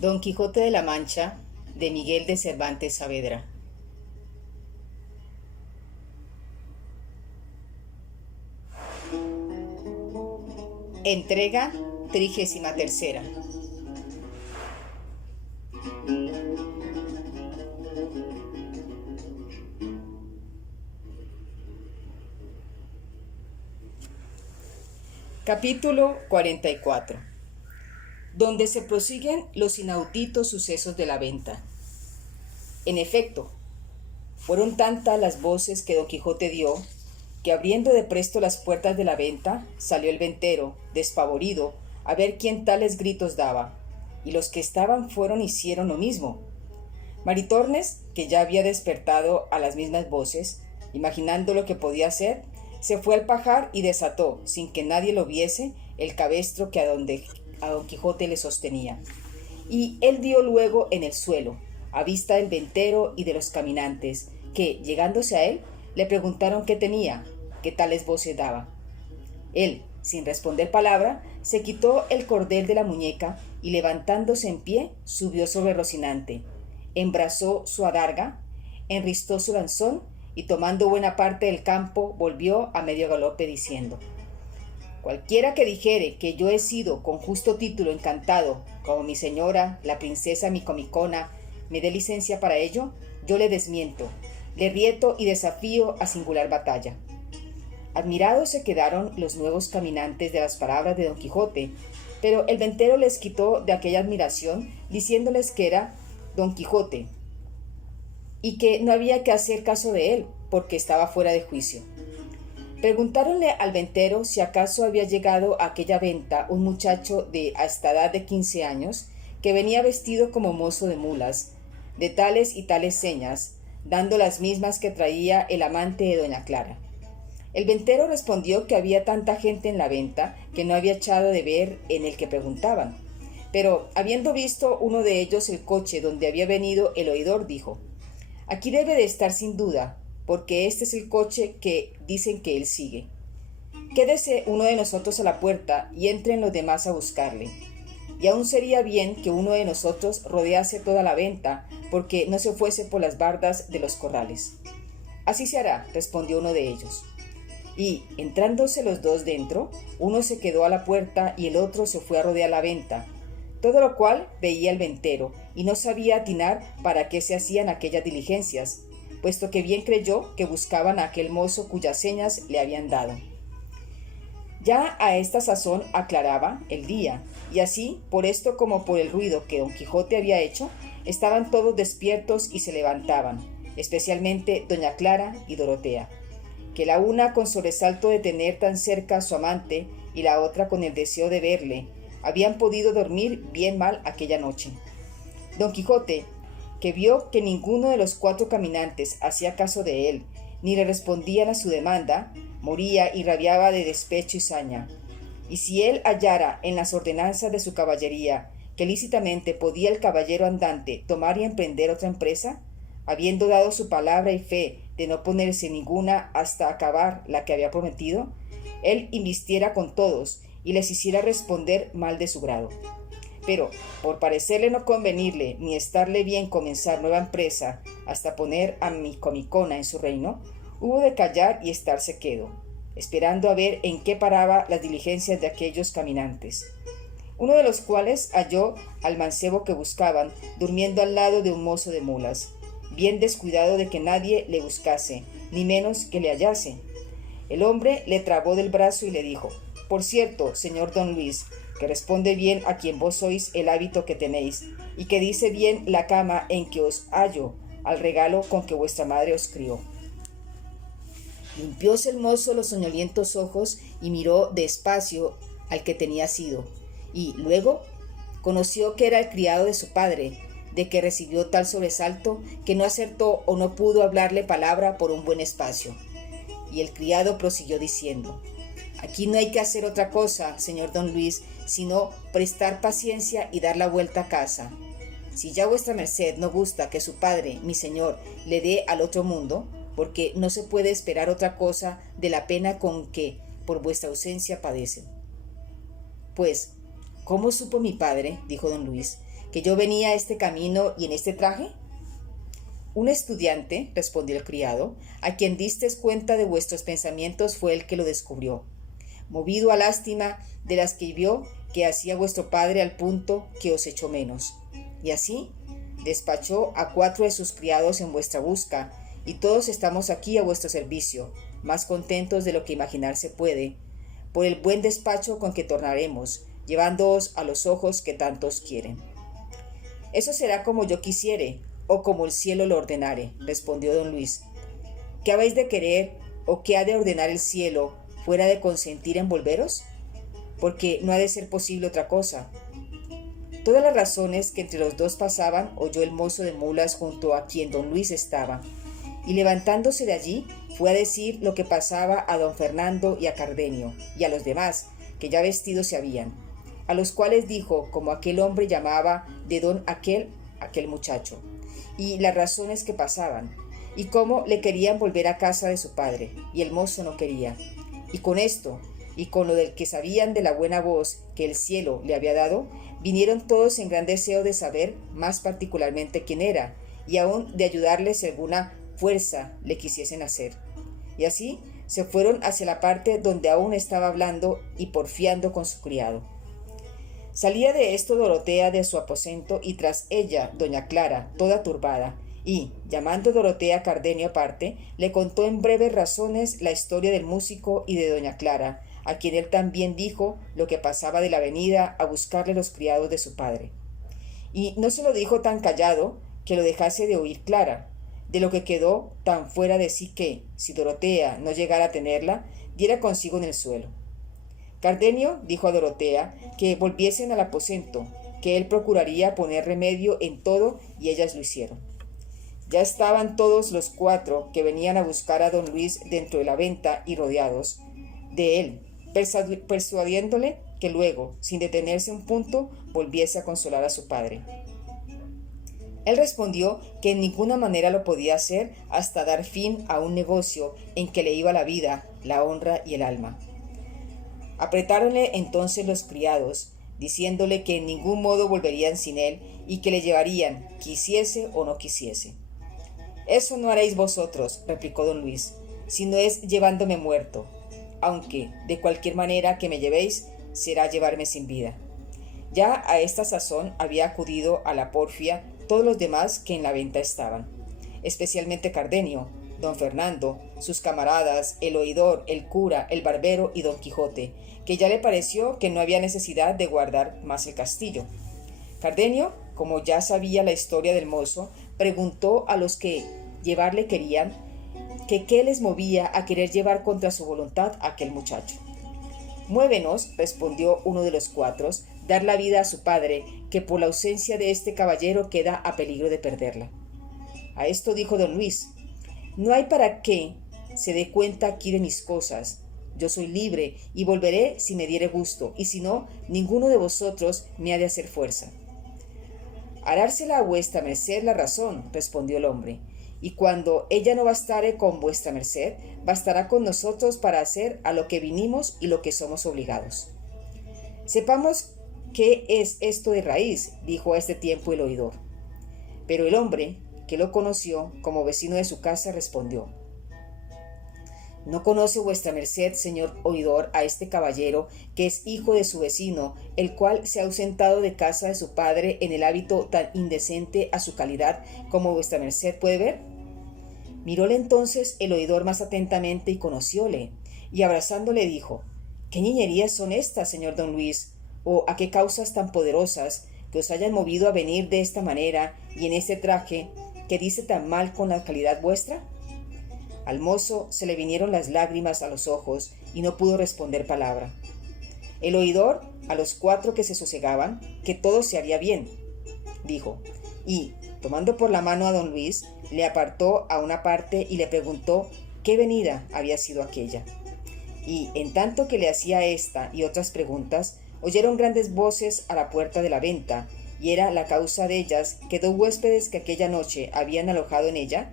Don Quijote de la Mancha, de Miguel de Cervantes Saavedra. Entrega 33. Capítulo 44, donde se prosiguen los inauditos sucesos de la venta. En efecto, fueron tantas las voces que don Quijote dio, que abriendo de presto las puertas de la venta, salió el ventero, despavorido, a ver quién tales gritos daba, y los que estaban fueron hicieron lo mismo. Maritornes, que ya había despertado a las mismas voces, imaginando lo que podía hacer, se fue al pajar y desató, sin que nadie lo viese, el cabestro que a don Quijote le sostenía. Y él dio luego en el suelo, a vista del ventero y de los caminantes, que, llegándose a él, le preguntaron qué tenía, qué tales voces daba. Él, sin responder palabra, se quitó el cordel de la muñeca y, levantándose en pie, subió sobre Rocinante, embrazó su adarga, enristó su lanzón y, tomando buena parte del campo, volvió a medio galope diciendo: cualquiera que dijere que yo he sido con justo título encantado, como mi señora, la princesa Micomicona, me dé licencia para ello, yo le desmiento, le rieto y desafío a singular batalla. Admirados se quedaron los nuevos caminantes de las palabras de don Quijote, pero el ventero les quitó de aquella admiración, diciéndoles que era don Quijote, y que no había que hacer caso de él, porque estaba fuera de juicio. Preguntáronle al ventero si acaso había llegado a aquella venta un muchacho de hasta edad de 15 años, que venía vestido como mozo de mulas, de tales y tales señas, dando las mismas que traía el amante de doña Clara. El ventero respondió que había tanta gente en la venta que no había echado de ver en el que preguntaban, pero habiendo visto uno de ellos el coche donde había venido el oidor, dijo: aquí debe de estar sin duda, porque este es el coche que dicen que él sigue. Quédese uno de nosotros a la puerta y entren los demás a buscarle. Y aún sería bien que uno de nosotros rodease toda la venta, porque no se fuese por las bardas de los corrales. Así se hará, respondió uno de ellos. Y, entrándose los dos dentro, uno se quedó a la puerta y el otro se fue a rodear la venta, todo lo cual veía el ventero, y no sabía atinar para qué se hacían aquellas diligencias, puesto que bien creyó que buscaban a aquel mozo cuyas señas le habían dado. Ya a esta sazón aclaraba el día, y así, por esto como por el ruido que don Quijote había hecho, estaban todos despiertos y se levantaban, especialmente doña Clara y Dorotea, que la una con sobresalto de tener tan cerca a su amante y la otra con el deseo de verle, habían podido dormir bien mal aquella noche. Don Quijote, que vio que ninguno de los 4 caminantes hacía caso de él, ni le respondían a su demanda, moría y rabiaba de despecho y saña. Y si él hallara en las ordenanzas de su caballería que lícitamente podía el caballero andante tomar y emprender otra empresa, habiendo dado su palabra y fe de no ponerse ninguna hasta acabar la que había prometido, él invistiera con todos y les hiciera responder mal de su grado. Pero, por parecerle no convenirle ni estarle bien comenzar nueva empresa hasta poner a Micomicona en su reino, hubo de callar y estarse quedo, esperando a ver en qué paraba las diligencias de aquellos caminantes, uno de los cuales halló al mancebo que buscaban durmiendo al lado de un mozo de mulas, bien descuidado de que nadie le buscase, ni menos que le hallase. El hombre le trabó del brazo y le dijo: por cierto, señor don Luis, que responde bien a quien vos sois el hábito que tenéis, y que dice bien la cama en que os hallo, al regalo con que vuestra madre os crió. Limpióse el mozo los soñolientos ojos y miró despacio al que tenía sido, y luego conoció que era el criado de su padre, de que recibió tal sobresalto que no acertó o no pudo hablarle palabra por un buen espacio. Y el criado prosiguió diciendo: aquí no hay que hacer otra cosa, señor don Luis, sino prestar paciencia y dar la vuelta a casa. Si ya vuestra merced no gusta que su padre, mi señor, le dé al otro mundo, porque no se puede esperar otra cosa de la pena con que por vuestra ausencia padecen. Pues, ¿cómo supo mi padre, dijo don Luis, ¿Que yo venía a este camino y en este traje? Un estudiante, respondió el criado, a quien distes cuenta de vuestros pensamientos fue el que lo descubrió, movido a lástima de las que vio que hacía vuestro padre al punto que os echó menos. Y así despachó a 4 de sus criados en vuestra busca, y todos estamos aquí a vuestro servicio, más contentos de lo que imaginarse puede, por el buen despacho con que tornaremos, llevándoos a los ojos que tantos quieren. Eso será como yo quisiere, o como el cielo lo ordenare, respondió don Luis. ¿Qué habéis de querer, o qué ha de ordenar el cielo, fuera de consentir en volveros? Porque no ha de ser posible otra cosa. Todas las razones que entre los dos pasaban oyó el mozo de mulas junto a quien don Luis estaba, y levantándose de allí fue a decir lo que pasaba a don Fernando y a Cardenio, y a los demás, que ya vestidos se habían, a los cuales dijo como aquel hombre llamaba de don aquel muchacho, y las razones que pasaban, y cómo le querían volver a casa de su padre, y el mozo no quería. Y con esto, y con lo del que sabían de la buena voz que el cielo le había dado, vinieron todos en gran deseo de saber más particularmente quién era, y aún de ayudarles si alguna fuerza le quisiesen hacer. Y así se fueron hacia la parte donde aún estaba hablando y porfiando con su criado. Salía de esto Dorotea de su aposento y tras ella doña Clara, toda turbada, y, llamando Dorotea a Cardenio aparte, le contó en breves razones la historia del músico y de doña Clara, a quien él también dijo lo que pasaba de la avenida a buscarle los criados de su padre. Y no se lo dijo tan callado que lo dejase de oír Clara, de lo que quedó tan fuera de sí que, si Dorotea no llegara a tenerla, diera consigo en el suelo. Cardenio dijo a Dorotea que volviesen al aposento, que él procuraría poner remedio en todo, y ellas lo hicieron. Ya estaban todos los 4 que venían a buscar a don Luis dentro de la venta y rodeados de él, persuadiéndole que luego, sin detenerse un punto, volviese a consolar a su padre. Él respondió que en ninguna manera lo podía hacer hasta dar fin a un negocio en que le iba la vida, la honra y el alma. Apretáronle entonces los criados, diciéndole que en ningún modo volverían sin él y que le llevarían, quisiese o no quisiese. Eso no haréis vosotros, replicó don Luis, sino es llevándome muerto, aunque de cualquier manera que me llevéis será llevarme sin vida. Ya a esta sazón había acudido a la porfia todos los demás que en la venta estaban, especialmente Cardenio, don Fernando, sus camaradas, el oidor, el cura, el barbero y don Quijote, que ya le pareció que no había necesidad de guardar más el castillo. Cardenio, como ya sabía la historia del mozo, preguntó a los que llevarle querían que qué les movía a querer llevar contra su voluntad a aquel muchacho. Muévenos, respondió uno de los 4, dar la vida a su padre, que por la ausencia de este caballero queda a peligro de perderla. A esto dijo don Luis: no hay para qué se dé cuenta aquí de mis cosas. Yo soy libre y volveré si me diere gusto, y si no, ninguno de vosotros me ha de hacer fuerza. Harársela a vuestra merced la razón, respondió el hombre, y cuando ella no bastare con vuestra merced, bastará con nosotros para hacer a lo que vinimos y lo que somos obligados. Sepamos qué es esto de raíz, dijo a este tiempo el oidor. Pero el hombre, que lo conoció como vecino de su casa, respondió: ¿no conoce vuestra merced, señor oidor, a este caballero, que es hijo de su vecino, el cual se ha ausentado de casa de su padre en el hábito tan indecente a su calidad como vuestra merced puede ver? Miróle entonces el oidor más atentamente y conocióle, y abrazándole dijo: ¿qué niñerías son estas, señor don Luis? ¿O a qué causas tan poderosas que os hayan movido a venir de esta manera y en este traje que dice tan mal con la calidad vuestra? Al mozo se le vinieron las lágrimas a los ojos y no pudo responder palabra. El oidor, a los 4 que se sosegaban, que todo se haría bien, dijo, y, tomando por la mano a don Luis, le apartó a una parte y le preguntó qué venida había sido aquella. Y, en tanto que le hacía esta y otras preguntas, oyeron grandes voces a la puerta de la venta, y era la causa de ellas que 2 huéspedes que aquella noche habían alojado en ella,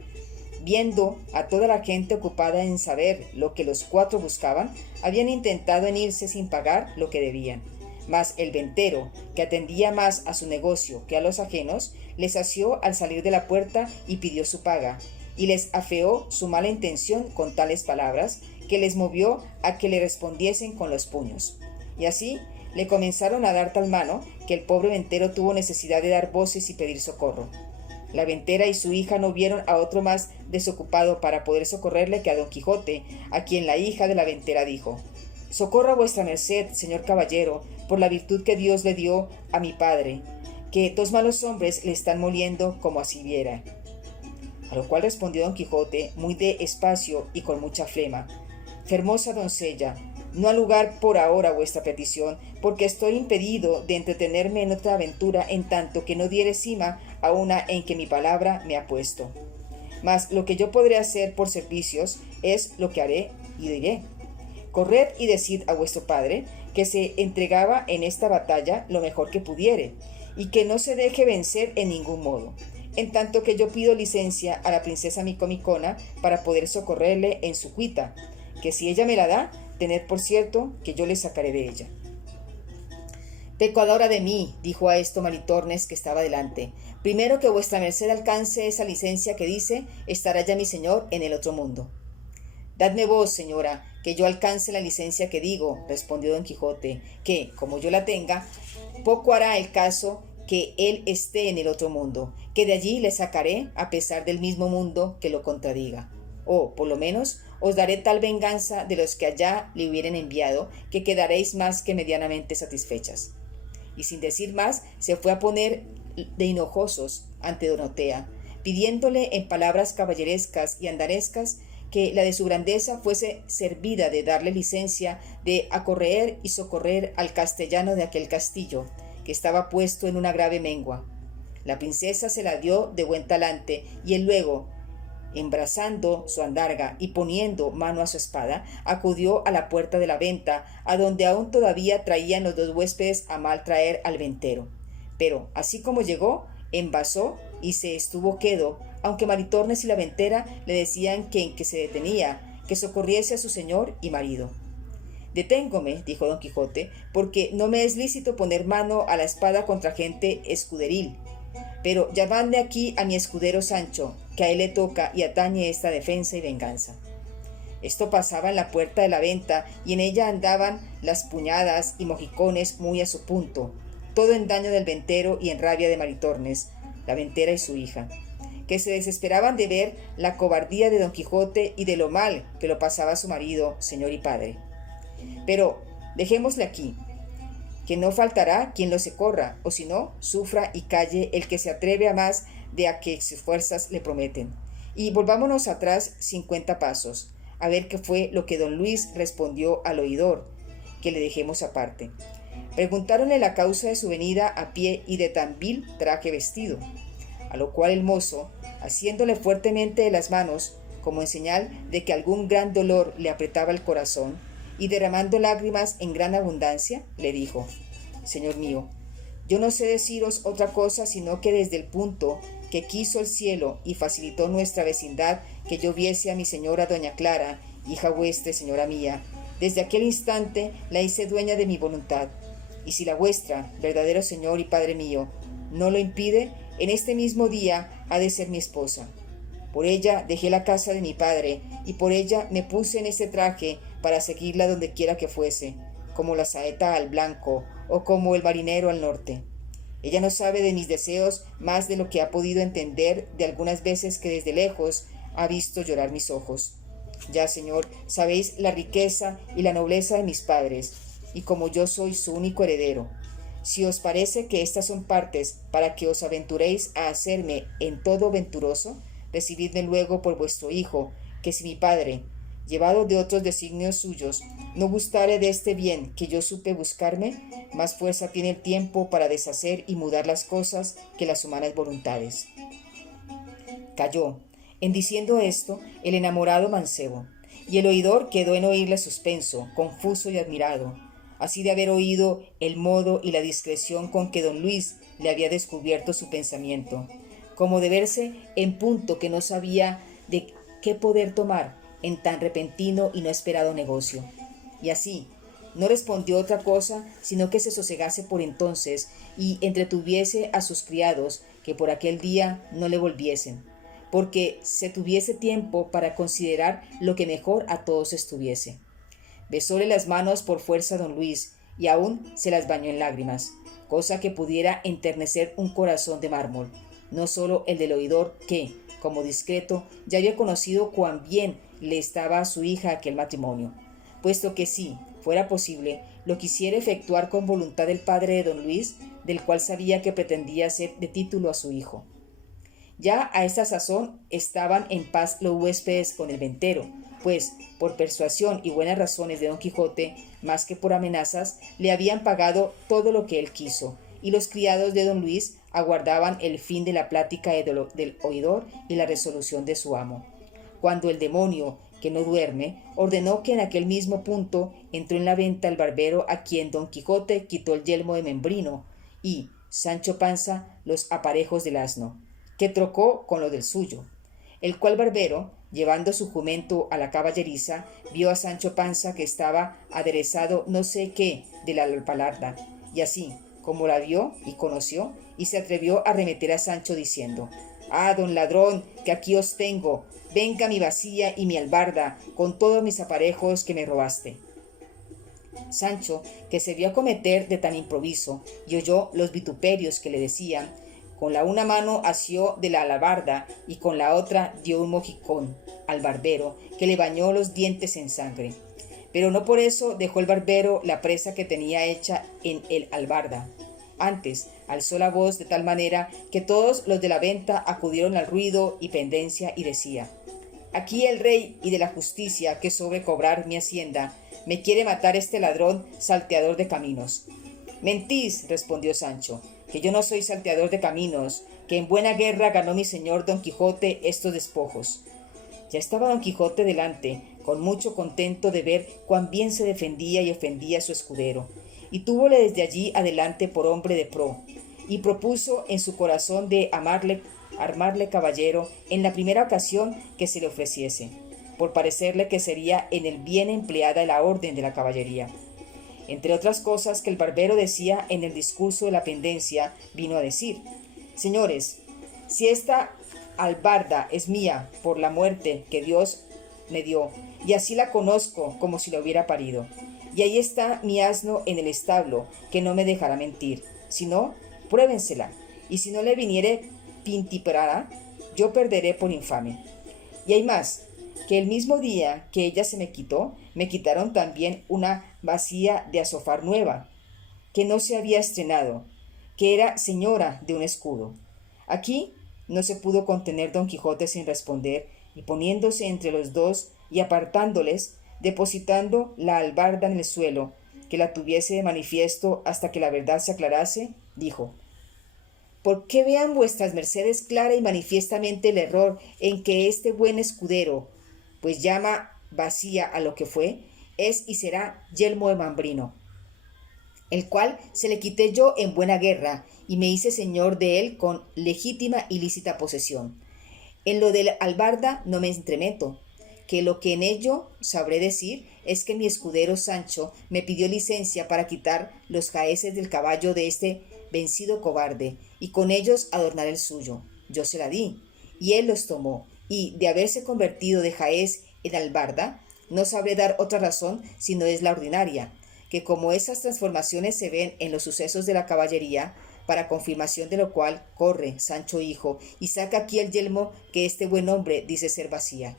viendo a toda la gente ocupada en saber lo que los 4 buscaban, habían intentado en irse sin pagar lo que debían, Mas el ventero, que atendía más a su negocio que a los ajenos, les asió al salir de la puerta y pidió su paga, y les afeó su mala intención con tales palabras, que les movió a que le respondiesen con los puños. Y así le comenzaron a dar tal mano que el pobre ventero tuvo necesidad de dar voces y pedir socorro. La ventera y su hija no vieron a otro más desocupado para poder socorrerle que a don Quijote, a quien la hija de la ventera dijo: «Socorra vuestra merced, señor caballero, por la virtud que Dios le dio a mi padre, que dos malos hombres le están moliendo como así viera». A lo cual respondió don Quijote, muy de espacio y con mucha flema: «Fermosa doncella, no ha lugar por ahora vuestra petición, porque estoy impedido de entretenerme en otra aventura en tanto que no diere cima a una en que mi palabra me ha puesto. Mas lo que yo podré hacer por servicios es lo que haré y diré. Corred y decid a vuestro padre que se entregaba en esta batalla lo mejor que pudiere, y que no se deje vencer en ningún modo, en tanto que yo pido licencia a la princesa Micomicona para poder socorrerle en su cuita, que si ella me la da, tened por cierto que yo le sacaré de ella». «Pecadora de mí», dijo a esto Maritornes, que estaba delante, «primero que vuestra merced alcance esa licencia que dice, estará ya mi señor en el otro mundo». «Dadme vos, señora, que yo alcance la licencia que digo», respondió don Quijote, «que, como yo la tenga, poco hará el caso que él esté en el otro mundo, que de allí le sacaré a pesar del mismo mundo que lo contradiga. O, por lo menos, os daré tal venganza de los que allá le hubieren enviado, que quedaréis más que medianamente satisfechas». Y sin decir más, se fue a poner de hinojosos ante Dorotea, pidiéndole en palabras caballerescas y andarescas que la de su grandeza fuese servida de darle licencia de acorreer y socorrer al castellano de aquel castillo, que estaba puesto en una grave mengua. La princesa se la dio de buen talante, y él luego, embrazando su andarga y poniendo mano a su espada, acudió a la puerta de la venta, a donde aún todavía traían los dos huéspedes a mal traer al ventero. Pero, así como llegó, envasó y se estuvo quedo, aunque Maritornes y la ventera le decían que en que se detenía, que socorriese a su señor y marido. «Deténgome», dijo don Quijote, «porque no me es lícito poner mano a la espada contra gente escuderil. Pero llamadme aquí a mi escudero Sancho, que a él le toca y atañe esta defensa y venganza». Esto pasaba en la puerta de la venta, y en ella andaban las puñadas y mojicones muy a su punto, todo en daño del ventero y en rabia de Maritornes, la ventera y su hija, que se desesperaban de ver la cobardía de don Quijote y de lo mal que lo pasaba su marido, señor y padre. Pero dejémosle aquí, que no faltará quien lo socorra, o si no, sufra y calle el que se atreve a más de a que sus fuerzas le prometen. Y volvámonos atrás 50 pasos, a ver qué fue lo que don Luis respondió al oidor, que le dejemos aparte. Preguntáronle la causa de su venida a pie y de tan vil traje vestido, a lo cual el mozo, haciéndole fuertemente de las manos, como en señal de que algún gran dolor le apretaba el corazón, y derramando lágrimas en gran abundancia, le dijo: «Señor mío, yo no sé deciros otra cosa sino que desde el punto que quiso el cielo y facilitó nuestra vecindad que yo viese a mi señora doña Clara, hija vuestra, señora mía, desde aquel instante la hice dueña de mi voluntad, y si la vuestra, verdadero señor y padre mío, no lo impide, en este mismo día ha de ser mi esposa. Por ella dejé la casa de mi padre, y por ella me puse en este traje para seguirla donde quiera que fuese, como la saeta al blanco, o como el marinero al norte. Ella no sabe de mis deseos más de lo que ha podido entender de algunas veces que desde lejos ha visto llorar mis ojos. Ya, señor, sabéis la riqueza y la nobleza de mis padres, y como yo soy su único heredero, si os parece que estas son partes para que os aventuréis a hacerme en todo venturoso, recibidme luego por vuestro hijo, que si mi padre, llevado de otros designios suyos, no gustare de este bien que yo supe buscarme, más fuerza tiene el tiempo para deshacer y mudar las cosas que las humanas voluntades». Calló, en diciendo esto, el enamorado mancebo, y el oidor quedó en oírle suspenso, confuso y admirado, así de haber oído el modo y la discreción con que don Luis le había descubierto su pensamiento, como de verse en punto que no sabía de qué poder tomar en tan repentino y no esperado negocio. Y así, no respondió otra cosa, sino que se sosegase por entonces, y entretuviese a sus criados, que por aquel día no le volviesen, porque se tuviese tiempo para considerar lo que mejor a todos estuviese. Besóle las manos por fuerza don Luis, y aún se las bañó en lágrimas, cosa que pudiera enternecer un corazón de mármol, no solo el del oidor que, como discreto, ya había conocido cuán bien le estaba a su hija aquel matrimonio, puesto que si fuera posible, lo quisiera efectuar con voluntad del padre de don Luis, del cual sabía que pretendía ser de título a su hijo. Ya a esta sazón estaban en paz los huéspedes con el ventero, pues, por persuasión y buenas razones de don Quijote, más que por amenazas, le habían pagado todo lo que él quiso, y los criados de don Luis aguardaban el fin de la plática del oidor y la resolución de su amo. Cuando el demonio, que no duerme, ordenó que en aquel mismo punto entró en la venta el barbero a quien don Quijote quitó el yelmo de membrino, y Sancho Panza los aparejos del asno, que trocó con lo del suyo, el cual barbero, llevando su jumento a la caballeriza, vio a Sancho Panza que estaba aderezado no sé qué de la alpargata, y así como la vio y conoció, y se atrevió a arremeter a Sancho diciendo: «Ah, don ladrón, que aquí os tengo, venga mi bacía y mi albarda, con todos mis aparejos que me robaste». Sancho, que se vio acometer de tan improviso, y oyó los vituperios que le decían, con la una mano asió de la alabarda y con la otra dio un mojicón al barbero, que le bañó los dientes en sangre. Pero no por eso dejó el barbero la presa que tenía hecha en el albarda. Antes alzó la voz de tal manera que todos los de la venta acudieron al ruido y pendencia y decía: «Aquí el rey y de la justicia que sobre cobrar mi hacienda me quiere matar este ladrón salteador de caminos». «Mentís», respondió Sancho, «que yo no soy salteador de caminos, que en buena guerra ganó mi señor don Quijote estos despojos». Ya estaba don Quijote delante, con mucho contento de ver cuán bien se defendía y ofendía a su escudero, y túvole desde allí adelante por hombre de pro, y propuso en su corazón de armarle caballero en la primera ocasión que se le ofreciese, por parecerle que sería en el bien empleada la orden de la caballería. Entre otras cosas que el barbero decía en el discurso de la pendencia, vino a decir: «Señores, si esta albarda es mía por la muerte que Dios me dio, y así la conozco como si la hubiera parido, y ahí está mi asno en el establo, que no me dejará mentir, si no, pruébensela, y si no le viniere pintiparada, yo perderé por infame. Y hay más, que el mismo día que ella se me quitó, me quitaron también una bacía de azofar nueva, que no se había estrenado, que era señora de un escudo». Aquí no se pudo contener don Quijote sin responder, y poniéndose entre los dos y apartándoles, depositando la albarda en el suelo, que la tuviese de manifiesto hasta que la verdad se aclarase, dijo: «¿Por qué vean vuestras mercedes clara y manifiestamente el error en que este buen escudero, pues llama bacía a lo que fue, es y será yelmo de mambrino, el cual se le quité yo en buena guerra, y me hice señor de él con legítima y lícita posesión? En lo de la albarda no me entremeto, que lo que en ello sabré decir es que mi escudero Sancho me pidió licencia para quitar los jaeces del caballo de este vencido cobarde, y con ellos adornar el suyo. Yo se la di, y él los tomó, y de haberse convertido de jaez en albarda, no sabré dar otra razón si no es la ordinaria, que como esas transformaciones se ven en los sucesos de la caballería, para confirmación de lo cual corre Sancho hijo y saca aquí el yelmo que este buen hombre dice ser bacía».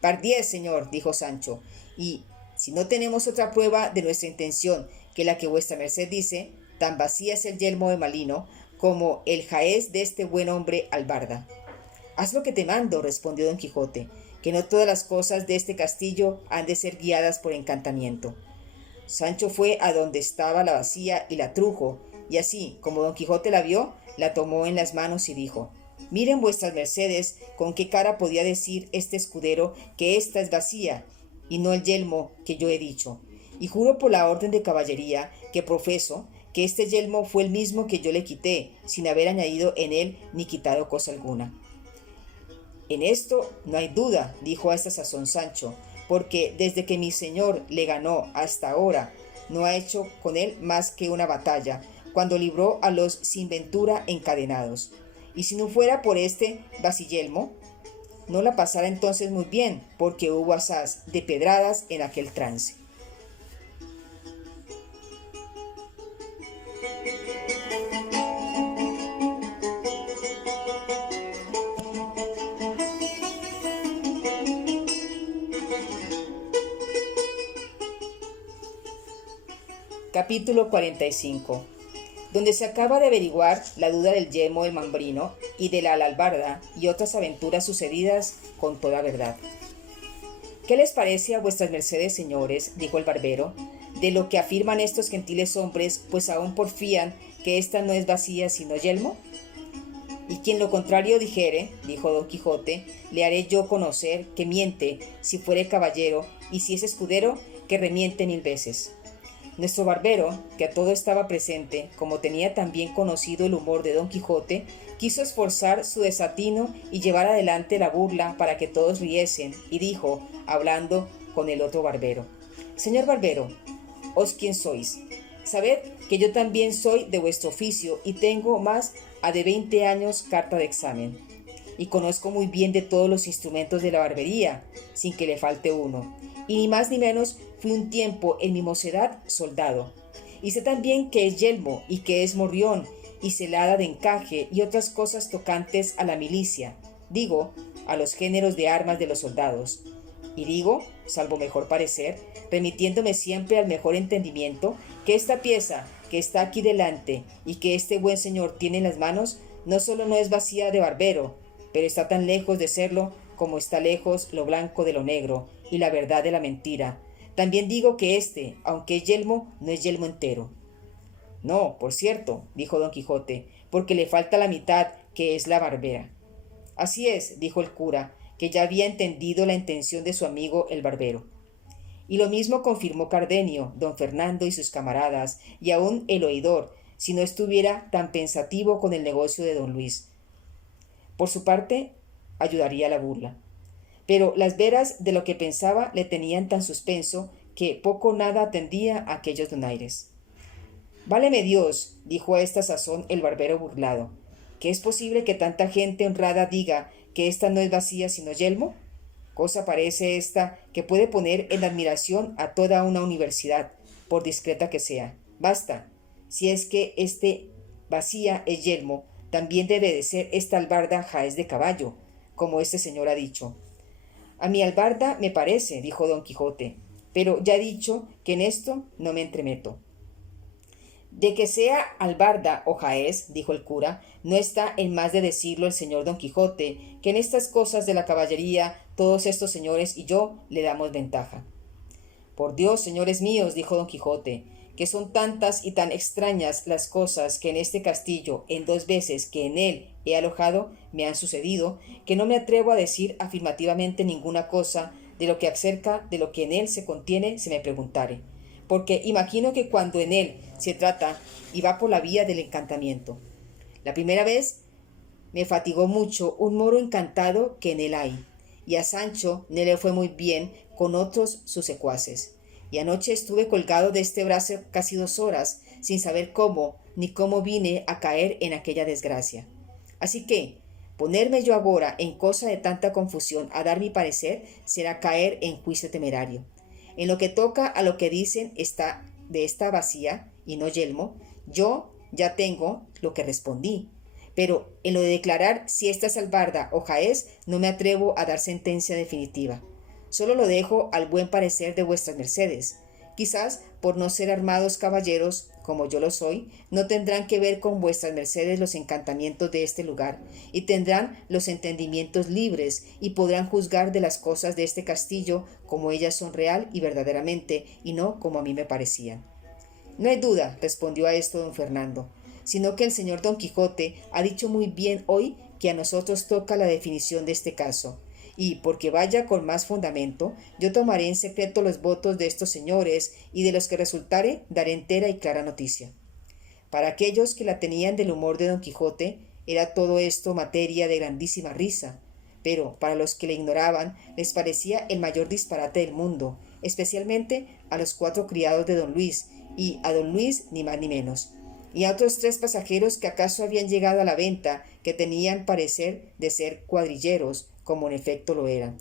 «Pardiez, señor», dijo Sancho, «y si no tenemos otra prueba de nuestra intención que la que vuestra merced dice, tan vacía es el yelmo de Malino como el jaez de este buen hombre albarda». «Haz lo que te mando», respondió don Quijote, «que no todas las cosas de este castillo han de ser guiadas por encantamiento». Sancho fue a donde estaba la bacía y la trujo, y así como don Quijote la vio, la tomó en las manos y dijo: «Miren vuestras mercedes con qué cara podía decir este escudero que ésta es vacía, y no el yelmo que yo he dicho. Y juro por la orden de caballería que profeso que este yelmo fue el mismo que yo le quité, sin haber añadido en él ni quitado cosa alguna». «En esto no hay duda», dijo a esta sazón Sancho, «porque desde que mi señor le ganó hasta ahora, no ha hecho con él más que una batalla, cuando libró a los sin ventura encadenados. Y si no fuera por este Baciyelmo, no la pasara entonces muy bien, porque hubo asaz de pedradas en aquel trance. Capítulo 45, donde se acaba de averiguar la duda del yelmo del Mambrino y de la alalbarda y otras aventuras sucedidas con toda verdad. ¿Qué les parece a vuestras mercedes, señores?, dijo el barbero, de lo que afirman estos gentiles hombres, pues aún porfían que ésta no es vacía sino yelmo. Y quien lo contrario dijere, dijo don Quijote, le haré yo conocer que miente si fuere caballero, y si es escudero, que remiente 1000 veces. Nuestro barbero, que a todo estaba presente, como tenía también conocido el humor de don Quijote, quiso esforzar su desatino y llevar adelante la burla para que todos riesen, y dijo, hablando con el otro barbero: Señor barbero, ¿os quién sois? Sabed que yo también soy de vuestro oficio y tengo más a de 20 años carta de examen, y conozco muy bien de todos los instrumentos de la barbería, sin que le falte uno, y ni más ni menos fui un tiempo en mi mocedad soldado, y sé también que es yelmo y que es morrión y celada de encaje y otras cosas tocantes a la milicia, digo, a los géneros de armas de los soldados, y digo, salvo mejor parecer, remitiéndome siempre al mejor entendimiento, que esta pieza que está aquí delante y que este buen señor tiene en las manos, no solo no es vacía de barbero, pero está tan lejos de serlo como está lejos lo blanco de lo negro y la verdad de la mentira. También digo que este, aunque es yelmo, no es yelmo entero. No, por cierto, dijo don Quijote, porque le falta la mitad, que es la barbera. Así es, dijo el cura, que ya había entendido la intención de su amigo el barbero. Y lo mismo confirmó Cardenio, don Fernando y sus camaradas, y aun el oidor, si no estuviera tan pensativo con el negocio de don Luis. Por su parte, ayudaría a la burla. Pero las veras de lo que pensaba le tenían tan suspenso que poco o nada atendía a aquellos donaires. Váleme Dios, dijo a esta sazón el barbero burlado, ¿que es posible que tanta gente honrada diga que ésta no es vacía sino yelmo? Cosa parece esta que puede poner en admiración a toda una universidad, por discreta que sea. Basta, si es que este vacía es yelmo, también debe de ser esta albarda jaez de caballo, como este señor ha dicho. A mi albarda me parece, dijo don Quijote, pero ya he dicho que en esto no me entremeto. De que sea albarda o jaez, dijo el cura, no está en más de decirlo el señor don Quijote, que en estas cosas de la caballería todos estos señores y yo le damos ventaja. Por Dios, señores míos, dijo don Quijote, que son tantas y tan extrañas las cosas que en este castillo, en 2 veces que en él he alojado, me han sucedido, que no me atrevo a decir afirmativamente ninguna cosa de lo que acerca de lo que en él se contiene se me preguntare, porque imagino que cuando en él se trata y va por la vía del encantamiento. La primera vez me fatigó mucho un moro encantado que en él hay, y a Sancho no le fue muy bien con otros sus secuaces. Y anoche estuve colgado de este brazo casi 2 horas, sin saber cómo ni cómo vine a caer en aquella desgracia. Así que, ponerme yo agora en cosa de tanta confusión a dar mi parecer, será caer en juicio temerario. En lo que toca a lo que dicen está de esta vacía, y no yelmo, yo ya tengo lo que respondí. Pero en lo de declarar si esta es albarda o jaez, no me atrevo a dar sentencia definitiva. Solo lo dejo al buen parecer de vuestras mercedes. Quizás, por no ser armados caballeros, como yo lo soy, no tendrán que ver con vuestras mercedes los encantamientos de este lugar, y tendrán los entendimientos libres, y podrán juzgar de las cosas de este castillo como ellas son real y verdaderamente, y no como a mí me parecían. No hay duda, respondió a esto don Fernando, sino que el señor don Quijote ha dicho muy bien hoy que a nosotros toca la definición de este caso, y porque vaya con más fundamento, yo tomaré en secreto los votos de estos señores, y de los que resultare daré entera y clara noticia. Para aquellos que la tenían del humor de don Quijote, era todo esto materia de grandísima risa, pero para los que le ignoraban les parecía el mayor disparate del mundo, especialmente a los 4 criados de don Luis, y a don Luis ni más ni menos, y a otros 3 pasajeros que acaso habían llegado a la venta, que tenían parecer de ser cuadrilleros, como en efecto lo eran.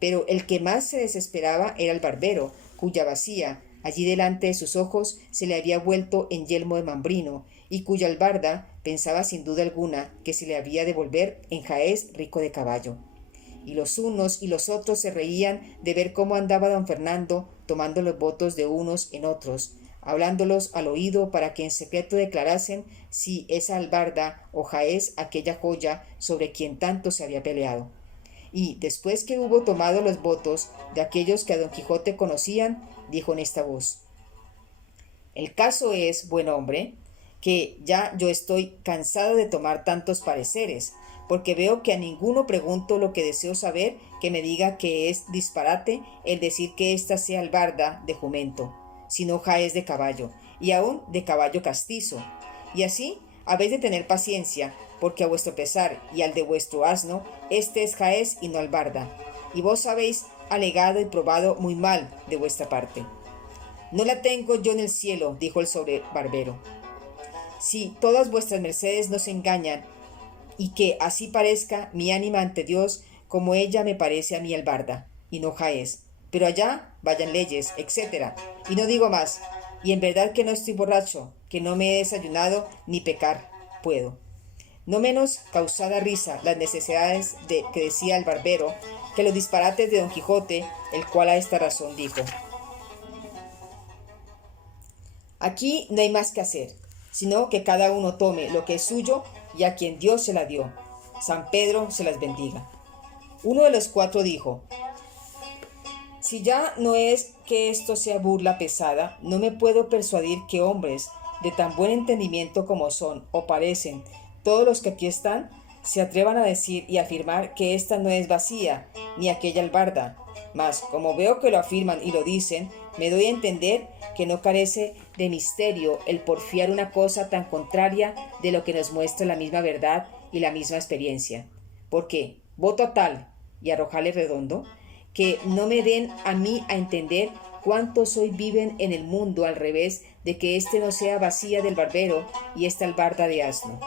Pero el que más se desesperaba era el barbero, cuya bacía, allí delante de sus ojos, se le había vuelto en yelmo de mambrino, y cuya albarda pensaba sin duda alguna que se le había de volver en jaez rico de caballo. Y los unos y los otros se reían de ver cómo andaba don Fernando tomando los votos de unos en otros, hablándolos al oído para que en secreto declarasen si esa albarda o jaez aquella joya sobre quien tanto se había peleado. Y después que hubo tomado los votos de aquellos que a don Quijote conocían, dijo en esta voz: el caso es, buen hombre, que ya yo estoy cansado de tomar tantos pareceres, porque veo que a ninguno pregunto lo que deseo saber, que me diga que es disparate el decir que ésta sea albarda de jumento, sino jaez de caballo, y aun de caballo castizo. Y así habéis de tener paciencia, porque a vuestro pesar y al de vuestro asno, este es jaez y no albarda, y vos habéis alegado y probado muy mal de vuestra parte. No la tengo yo en el cielo, dijo el sobrebarbero. Si todas vuestras mercedes no se engañan, y que así parezca mi ánima ante Dios, como ella me parece a mí albarda, y no jaez. Pero allá vayan leyes, etc. Y no digo más, y en verdad que no estoy borracho, que no me he desayunado, ni pecar puedo. No menos causada risa las necesidades que decía el barbero, que los disparates de don Quijote, el cual a esta razón dijo: aquí no hay más que hacer, sino que cada uno tome lo que es suyo y a quien Dios se la dio. San Pedro se las bendiga. Uno de los 4 dijo: si ya no es que esto sea burla pesada, no me puedo persuadir que hombres de tan buen entendimiento como son o parecen todos los que aquí están, se atrevan a decir y afirmar que esta no es vacía, ni aquella albarda. Mas, como veo que lo afirman y lo dicen, me doy a entender que no carece de misterio el porfiar una cosa tan contraria de lo que nos muestra la misma verdad y la misma experiencia. Porque voto a tal, y arrojarle redondo, que no me den a mí a entender cuántos hoy viven en el mundo al revés de que éste no sea vacía del barbero y esta albarda de asno.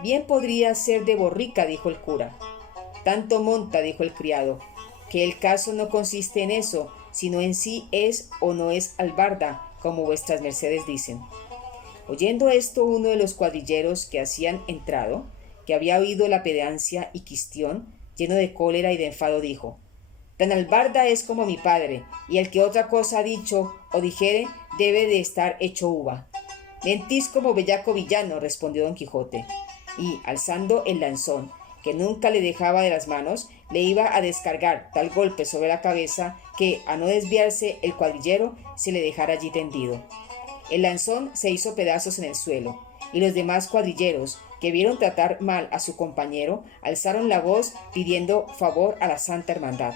Bien podría ser de borrica, dijo el cura. Tanto monta, dijo el criado, que el caso no consiste en eso, sino en si es o no es albarda, como vuestras mercedes dicen. Oyendo esto, uno de los cuadrilleros que hacían entrado, que había oído la pedancia y quistión, lleno de cólera y de enfado, dijo: tan albarda es como mi padre, y el que otra cosa ha dicho o dijere debe de estar hecho uva. Mentís como bellaco villano, respondió don Quijote, y alzando el lanzón, que nunca le dejaba de las manos, le iba a descargar tal golpe sobre la cabeza que, a no desviarse el cuadrillero, se le dejara allí tendido. El lanzón se hizo pedazos en el suelo, y los demás cuadrilleros, que vieron tratar mal a su compañero, alzaron la voz pidiendo favor a la Santa Hermandad.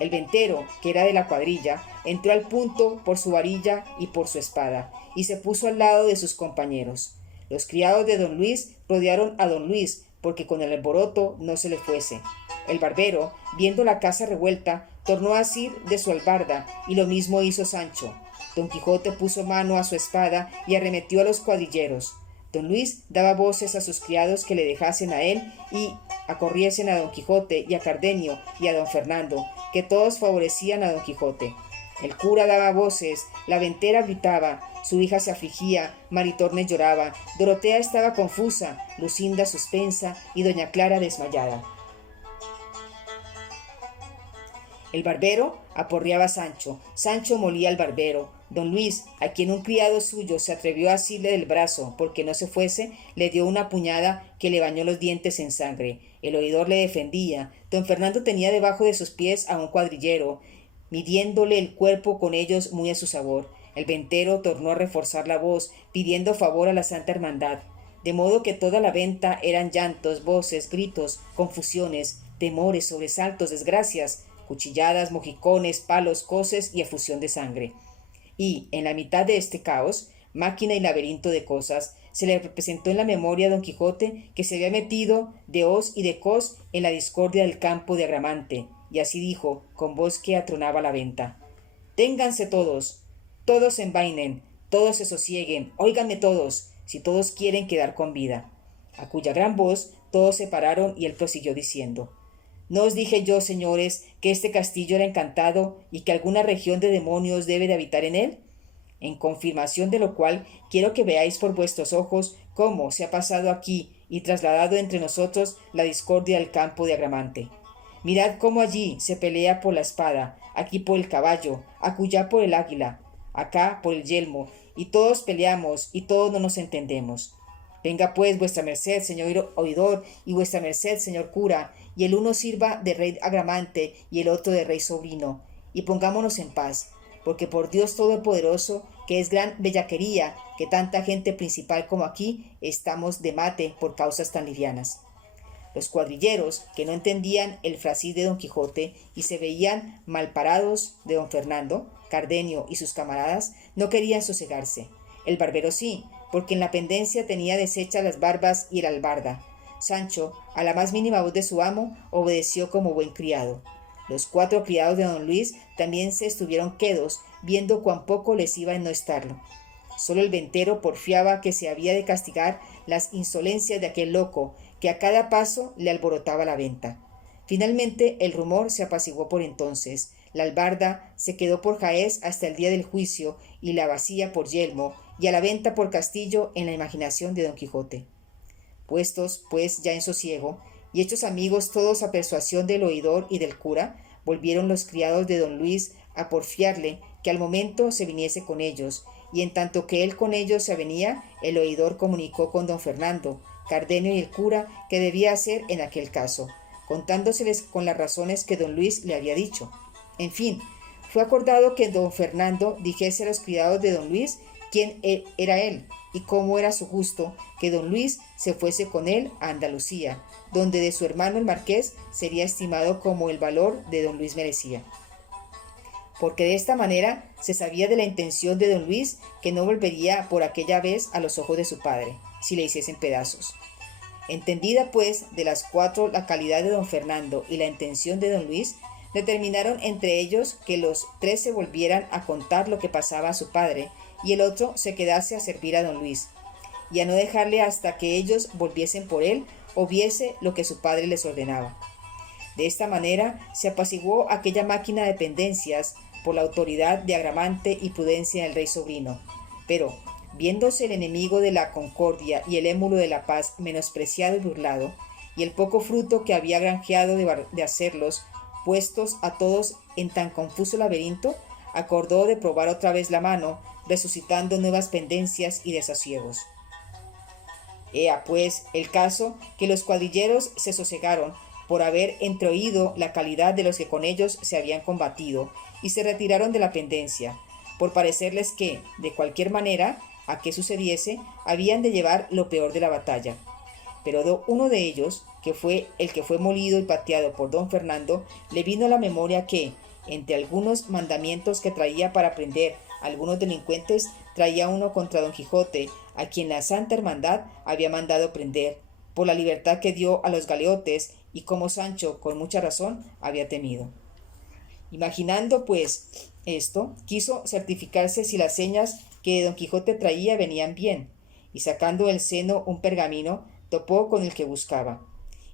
El ventero, que era de la cuadrilla, entró al punto por su varilla y por su espada, y se puso al lado de sus compañeros. Los criados de don Luis rodearon a don Luis, porque con el alboroto no se le fuese. El barbero, viendo la casa revuelta, tornó a asir de su albarda, y lo mismo hizo Sancho. Don Quijote puso mano a su espada y arremetió a los cuadrilleros. Don Luis daba voces a sus criados que le dejasen a él y acorriesen a don Quijote y a Cardenio y a don Fernando, que todos favorecían a don Quijote. El cura daba voces, la ventera gritaba, su hija se afligía, Maritornes lloraba, Dorotea estaba confusa, Lucinda suspensa y doña Clara desmayada. El barbero aporreaba a Sancho, Sancho molía al barbero. Don Luis, a quien un criado suyo se atrevió a asirle del brazo porque no se fuese, le dio una puñada que le bañó los dientes en sangre. El oidor le defendía. Don Fernando tenía debajo de sus pies a un cuadrillero, midiéndole el cuerpo con ellos muy a su sabor. El ventero tornó a reforzar la voz, pidiendo favor a la Santa Hermandad, de modo que toda la venta eran llantos, voces, gritos, confusiones, temores, sobresaltos, desgracias, cuchilladas, mojicones, palos, coces y efusión de sangre. Y, en la mitad de este caos, máquina y laberinto de cosas, se le representó en la memoria a don Quijote que se había metido de hoz y de cos en la discordia del campo de Agramante, y así dijo, con voz que atronaba la venta: «Ténganse todos, todos se envainen, todos se sosieguen, óiganme todos, si todos quieren quedar con vida». A cuya gran voz todos se pararon y él prosiguió diciendo: «¿No os dije yo, señores, que este castillo era encantado y que alguna región de demonios debe de habitar en él? En confirmación de lo cual quiero que veáis por vuestros ojos cómo se ha pasado aquí y trasladado entre nosotros la discordia del campo de Agramante. Mirad cómo allí se pelea por la espada, aquí por el caballo, acullá por el águila, acá por el yelmo, y todos peleamos y todos no nos entendemos. Venga pues vuestra merced, señor oidor, y vuestra merced, señor cura, y el uno sirva de rey Agramante y el otro de rey sobrino, y pongámonos en paz, porque por Dios Todopoderoso, que es gran bellaquería que tanta gente principal como aquí estamos de mate por causas tan livianas». Los cuadrilleros, que no entendían el frasí de don Quijote y se veían malparados de don Fernando, Cardenio y sus camaradas, no querían sosegarse. El barbero sí, porque en la pendencia tenía deshechas las barbas y el albarda. Sancho, a la más mínima voz de su amo, obedeció como buen criado. Los 4 criados de don Luis también se estuvieron quedos, viendo cuán poco les iba en no estarlo. Solo el ventero porfiaba que se había de castigar las insolencias de aquel loco, que a cada paso le alborotaba la venta. Finalmente el rumor se apaciguó por entonces. La albarda se quedó por jaez hasta el día del juicio y la bacía por yelmo y a la venta por castillo en la imaginación de don Quijote. Puestos, pues, ya en sosiego, y hechos amigos todos a persuasión del oidor y del cura, volvieron los criados de don Luis a porfiarle que al momento se viniese con ellos, y en tanto que él con ellos se avenía, el oidor comunicó con don Fernando, Cardenio y el cura qué debía hacer en aquel caso, contándoseles con las razones que don Luis le había dicho. En fin, fue acordado que don Fernando dijese a los criados de don Luis quién era él y cómo era su gusto que don Luis se fuese con él a Andalucía, donde de su hermano el marqués sería estimado como el valor de don Luis merecía. Porque de esta manera se sabía de la intención de don Luis, que no volvería por aquella vez a los ojos de su padre, si le hiciesen pedazos. Entendida pues de las 4 la calidad de don Fernando y la intención de don Luis, determinaron entre ellos que los 3 se volvieran a contar lo que pasaba a su padre y el otro se quedase a servir a don Luis, y a no dejarle hasta que ellos volviesen por él o viese lo que su padre les ordenaba. De esta manera se apaciguó aquella máquina de pendencias por la autoridad de Agramante y prudencia del rey sobrino. Pero, viéndose el enemigo de la concordia y el émulo de la paz menospreciado y burlado, y el poco fruto que había granjeado de hacerlos puestos a todos en tan confuso laberinto, acordó de probar otra vez la mano, resucitando nuevas pendencias y desasiegos. Ea pues el caso que los cuadrilleros se sosegaron por haber entreoído la calidad de los que con ellos se habían combatido, y se retiraron de la pendencia, por parecerles que, de cualquier manera, a que sucediese, habían de llevar lo peor de la batalla. Pero uno de ellos, que fue el que fue molido y pateado por don Fernando, le vino a la memoria que, entre algunos mandamientos que traía para prender a algunos delincuentes, traía uno contra don Quijote, a quien la Santa Hermandad había mandado prender, por la libertad que dio a los galeotes, y como Sancho, con mucha razón, había temido. Imaginando, pues, esto, quiso certificarse si las señas que don Quijote traía venían bien, y sacando del seno un pergamino, topó con el que buscaba,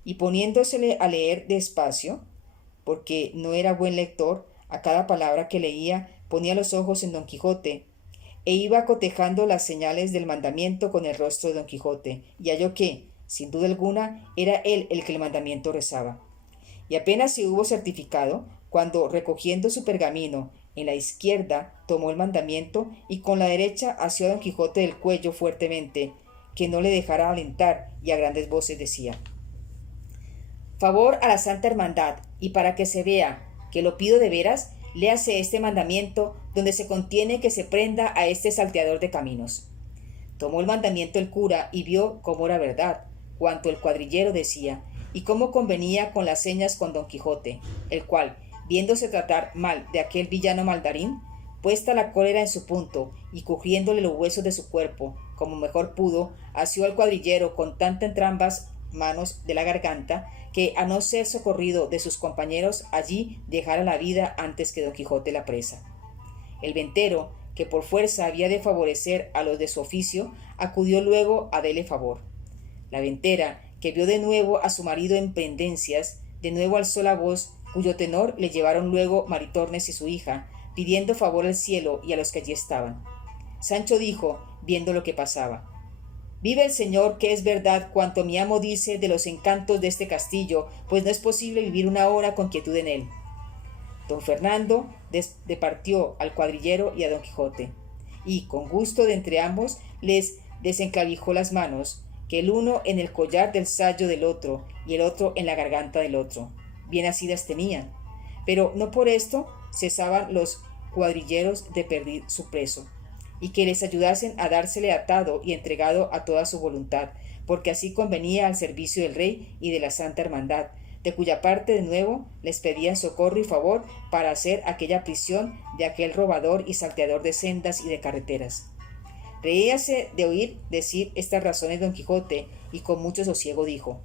y poniéndosele a leer despacio, porque no era buen lector, a cada palabra que leía ponía los ojos en don Quijote, e iba cotejando las señales del mandamiento con el rostro de don Quijote, y halló que, sin duda alguna, era él el que el mandamiento rezaba. Y apenas se hubo certificado, cuando, recogiendo su pergamino, en la izquierda tomó el mandamiento y con la derecha asió a don Quijote del cuello fuertemente, que no le dejara alentar, y a grandes voces decía: «Favor a la Santa Hermandad, y para que se vea que lo pido de veras, léase este mandamiento donde se contiene que se prenda a este salteador de caminos». Tomó el mandamiento el cura y vio cómo era verdad cuanto el cuadrillero decía, y cómo convenía con las señas con don Quijote, el cual, viéndose tratar mal de aquel villano maldarín, puesta la cólera en su punto, y cogiéndole los huesos de su cuerpo, como mejor pudo, asió al cuadrillero con tanta entrambas manos de la garganta, que a no ser socorrido de sus compañeros allí dejara la vida antes que don Quijote la presa. El ventero, que por fuerza había de favorecer a los de su oficio, acudió luego a darle favor. La ventera, que vio de nuevo a su marido en pendencias, de nuevo alzó la voz, cuyo tenor le llevaron luego Maritornes y su hija, pidiendo favor al cielo y a los que allí estaban. Sancho dijo, viendo lo que pasaba: «Vive el Señor, que es verdad cuanto mi amo dice de los encantos de este castillo, pues no es posible vivir una hora con quietud en él». Don Fernando departió al cuadrillero y a don Quijote, y con gusto de entre ambos les desenclavijó las manos, que el uno en el collar del sayo del otro y el otro en la garganta del otro. Bien asidas tenían, pero no por esto cesaban los cuadrilleros de pedir su preso, y que les ayudasen a dársele atado y entregado a toda su voluntad, porque así convenía al servicio del rey y de la Santa Hermandad, de cuya parte de nuevo les pedían socorro y favor para hacer aquella prisión de aquel robador y salteador de sendas y de carreteras. Reíase de oír decir estas razones don Quijote, y con mucho sosiego dijo: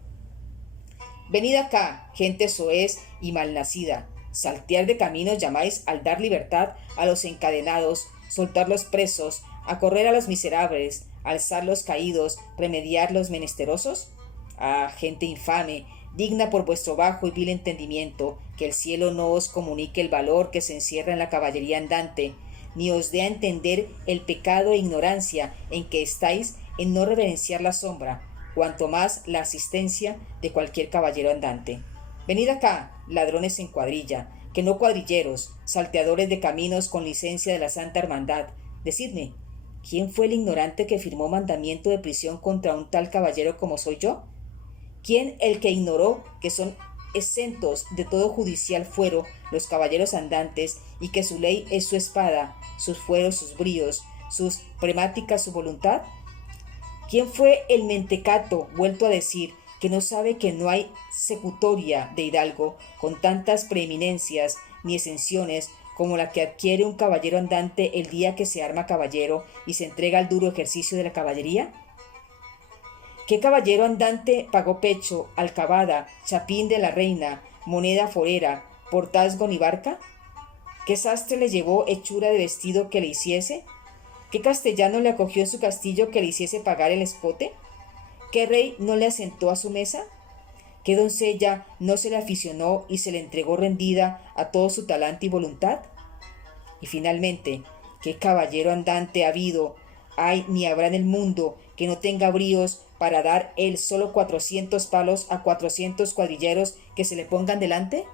«Venid acá, gente soez y malnacida, saltear de caminos llamáis al dar libertad a los encadenados, soltar los presos, acorrer a los miserables, alzar los caídos, remediar los menesterosos. Ah, gente infame, digna por vuestro bajo y vil entendimiento, que el cielo no os comunique el valor que se encierra en la caballería andante, ni os dé a entender el pecado e ignorancia en que estáis en no reverenciar la sombra, cuanto más la asistencia de cualquier caballero andante. Venid acá, ladrones en cuadrilla, que no cuadrilleros, salteadores de caminos con licencia de la Santa Hermandad. Decidme, ¿quién fue el ignorante que firmó mandamiento de prisión contra un tal caballero como soy yo? ¿Quién el que ignoró que son exentos de todo judicial fuero los caballeros andantes, y que su ley es su espada, sus fueros, sus bríos, sus premáticas, su voluntad? ¿Quién fue el mentecato vuelto a decir que no sabe que no hay secutoria de hidalgo con tantas preeminencias ni exenciones como la que adquiere un caballero andante el día que se arma caballero y se entrega al duro ejercicio de la caballería? ¿Qué caballero andante pagó pecho, alcabada, chapín de la reina, moneda forera, portazgo ni barca? ¿Qué sastre le llevó hechura de vestido que le hiciese? ¿Qué castellano le acogió en su castillo que le hiciese pagar el escote? ¿Qué rey no le asentó a su mesa? ¿Qué doncella no se le aficionó y se le entregó rendida a todo su talante y voluntad? Y finalmente, ¿qué caballero andante ha habido, hay ni habrá en el mundo que no tenga bríos para dar él solo 400 palos a 400 cuadrilleros que se le pongan delante?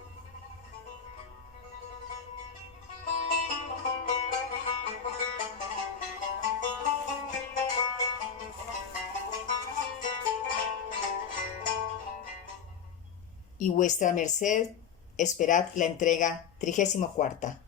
Y vuestra merced esperad la entrega 34.